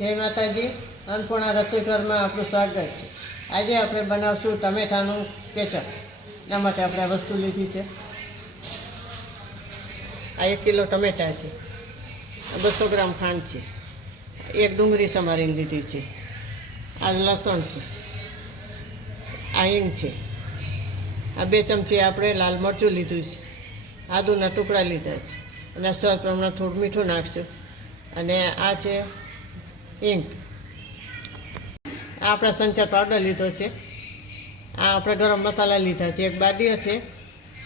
જય માતાજી. અન્નપૂર્ણા રસોઈઘરમાં આપણું સ્વાગત છે. આજે આપણે બનાવશું ટમેટાનું કેચઅપ. એના માટે આપણે આ વસ્તુ લીધી છે. આ એક કિલો ટમેટા છે. બસો ગ્રામ ખાંડ છે. એક ડુંગળી સમારીને લીધી છે. આ લસણ છે. આ હિંગ છે. આ બે ચમચી આપણે લાલ મરચું લીધું છે. આદુના ટુકડા લીધા છે. અને સ્વાદ પ્રમાણે થોડું મીઠું નાખશું. અને આ છે હિંગ આ આપણે સંચાર પાવડર લીધો છે. આ આપણે ગરમ મસાલા લીધા છે. એક બાદીઓ છે,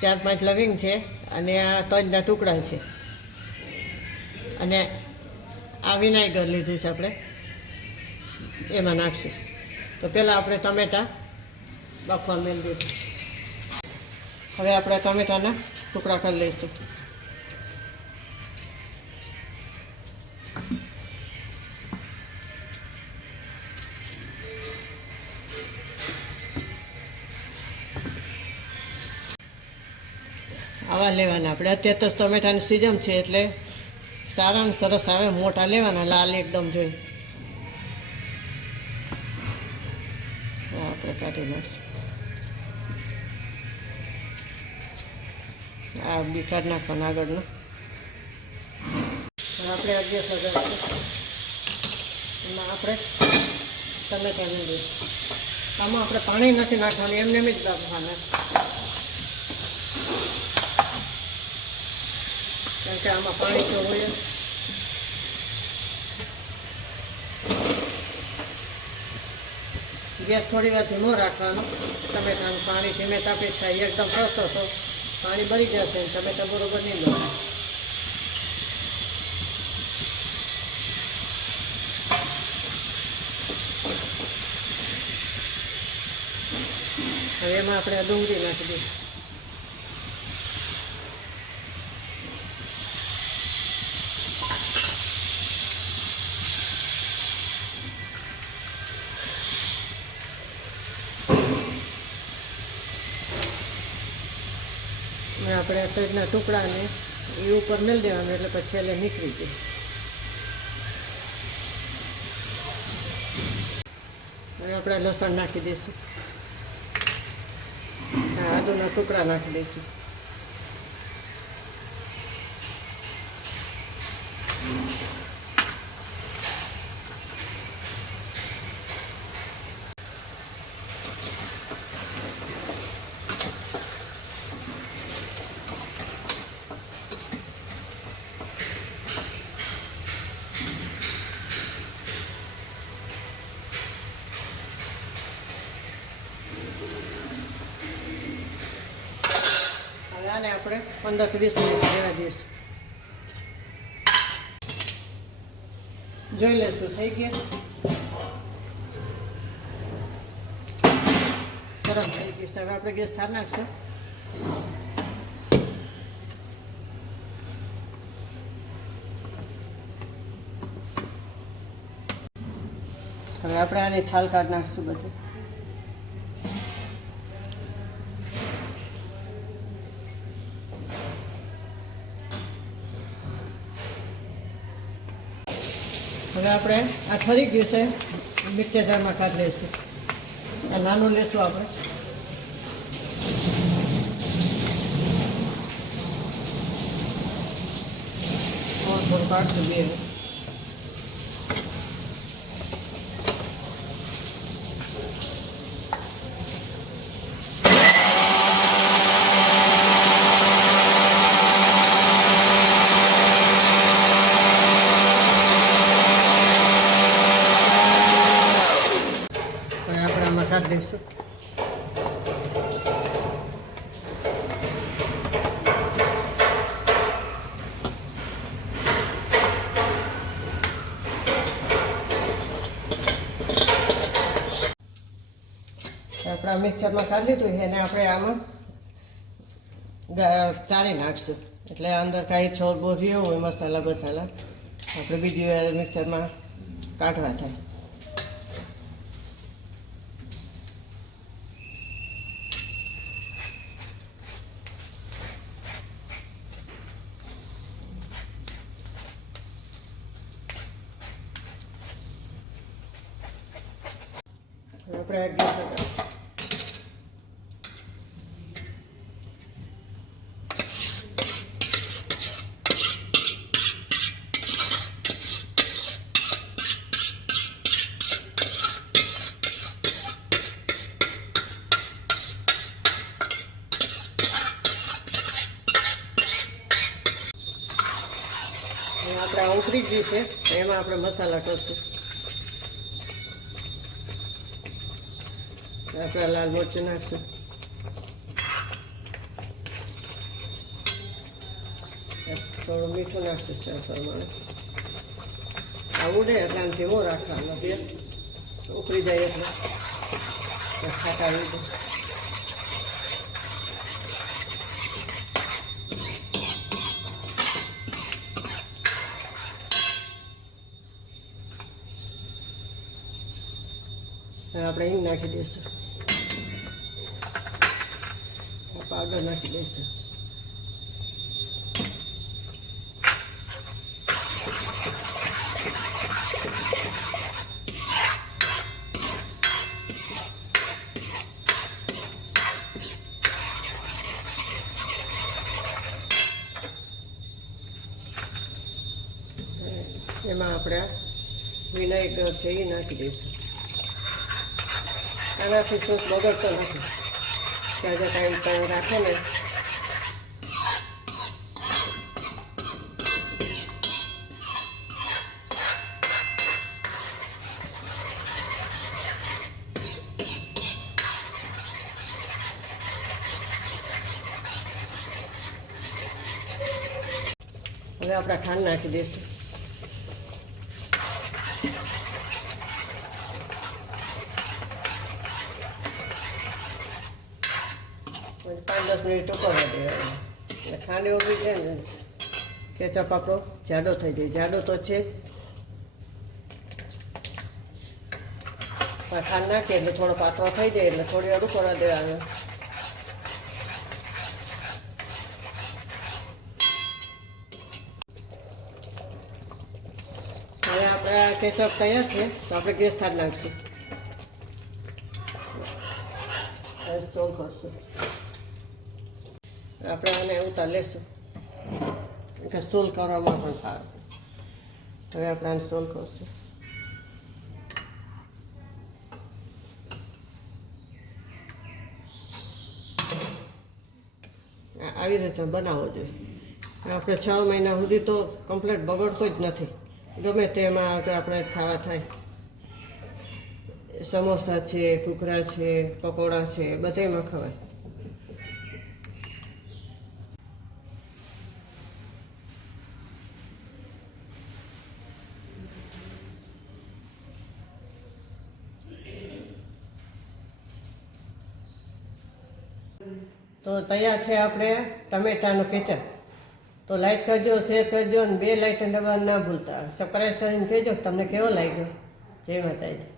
ચાર પાંચ લવિંગ છે અને આ તજના ટુકડા છે. અને આ વિનાયગર લીધું છે આપણે. એમાં નાખશું. તો પહેલાં આપણે ટમેટાં બફવા મેળવીશું. હવે આપણે ટમેટાના ટુકડા કરી લઈશું. આવા લેવાના. આપણે અત્યારે તો ટમેટાની સિઝન છે એટલે સારા સરસ આવે, મોટા લેવાના, લાલ એકદમ જોઈ. આપણે કાઢી નાખશું. આ બી કાઢી નાખવાના આગળનો. આપણે અગિયાર એમાં આપણે ટમેટા મેળવીએ આમાં આપણે પાણી નથી નાખવાનું, એમને એમ જ બાફવાના કારણ કે આમાં પાણી તો હોય ગેસ થોડી વાર ધીમો રાખવાનો. ટમેટાનું પાણી ધીમે તાપી થાય, એકદમ પ્રસો તો પાણી ભરી જશે તમે ટમેટા બરોબર નહીં લો હવે એમાં આપણે ડુંગળી નાખી દઈશું. આપણે તજના ટુકડાને એ ઉપર મેળ દેવાનું એટલે પછી છેલ્લે નીકળી જાય. આપણે લસણ નાખી દઈશું. આદુના ટુકડા નાખી દઈશું હવે આને આપણે પંદર ત્રીસ મિનિટ રહેવા દઈશું. જોઈ લઈશું થઈ ગયા? સરસ થઈ ગઈ હવે આપણે ગેસ ઠાર નાખશું. હવે આપણે આની છાલ કાઢ નાખશું બધું. હવે આપણે આ ઠરી ગયું છે મિક્સર જારમાં કાઢી લઈશું. આ નાનું લેશું આપણે. થોડું કાઢશું બે. આમાં દઈશું આપણે મિક્સરમાં કાઢી લીધું એને આપણે આમાં ચાળી નાખશું. એટલે અંદર કાંઈ છોડ બોર રહ્યો હોય મસાલા બસાલા આપણે બીજી મિક્સરમાં કાઢવા થાય. ગેસ આપણે આ ગઈ છે. એમાં આપણે મસાલા કરશું આપણે લાલ મરચું નાખશું થોડું મીઠું નાખશું છે પ્રમાણે આ ઉડે એટલે આમ ધીમો રાખવાનો ગેસ ઉકળી જાય એટલે. ખાટા હવે આપણે હિંગ નાખી દઈશું. પાવડર નાખી દઈશું. એમાં આપણે વિનાયક છે એ નાખી દઈશું. એનાથી શું બગડતો નથી. ત્યાં ટાઈમ ટાઈમ રાખે ને. હવે આપણે ખાંડ નાખી દઈશું પછી પાંચ દસ મિનિટ ઉકળવા દેવાનું એટલે ખાંડ ઓગળી જાય ને કેચઅપ આપણો જાડો થઈ જાય. જાડો તો છે જ. પણ ખાંડ નાખીએ એટલે થોડો પાતળો થઈ જાય એટલે થોડી વાર કરવા દેવાનું હવે આપણે આ કેચઅપ તૈયાર છે, તો આપણે ગેસ થાળ નાખશું. કરશું આપણે આને ઉતાર લેશું કે સ્ટોલ કરવામાં પણ સારું. હવે આપણે આને સ્ટોલ કરશું. આવી રીતે બનાવવો જોઈએ. આપણે છ મહિના સુધી તો કમ્પ્લીટ બગડતો જ નથી. ગમે તેમાં આપણે ખાવા થાય. સમોસા છે કુકરા છે, પકોડા છે, બધામાં ખવાય. તો તૈયાર છે આપણે ટમેટાનું કિચન તો લાઈક કરજો, શેર કરજો અને બે લાઇટ દબાવવાનું ના ભૂલતા. સબસ્ક્રાઈબ કરીને કહેજો તમને કેવો લાગ્યો. જય માતાજી.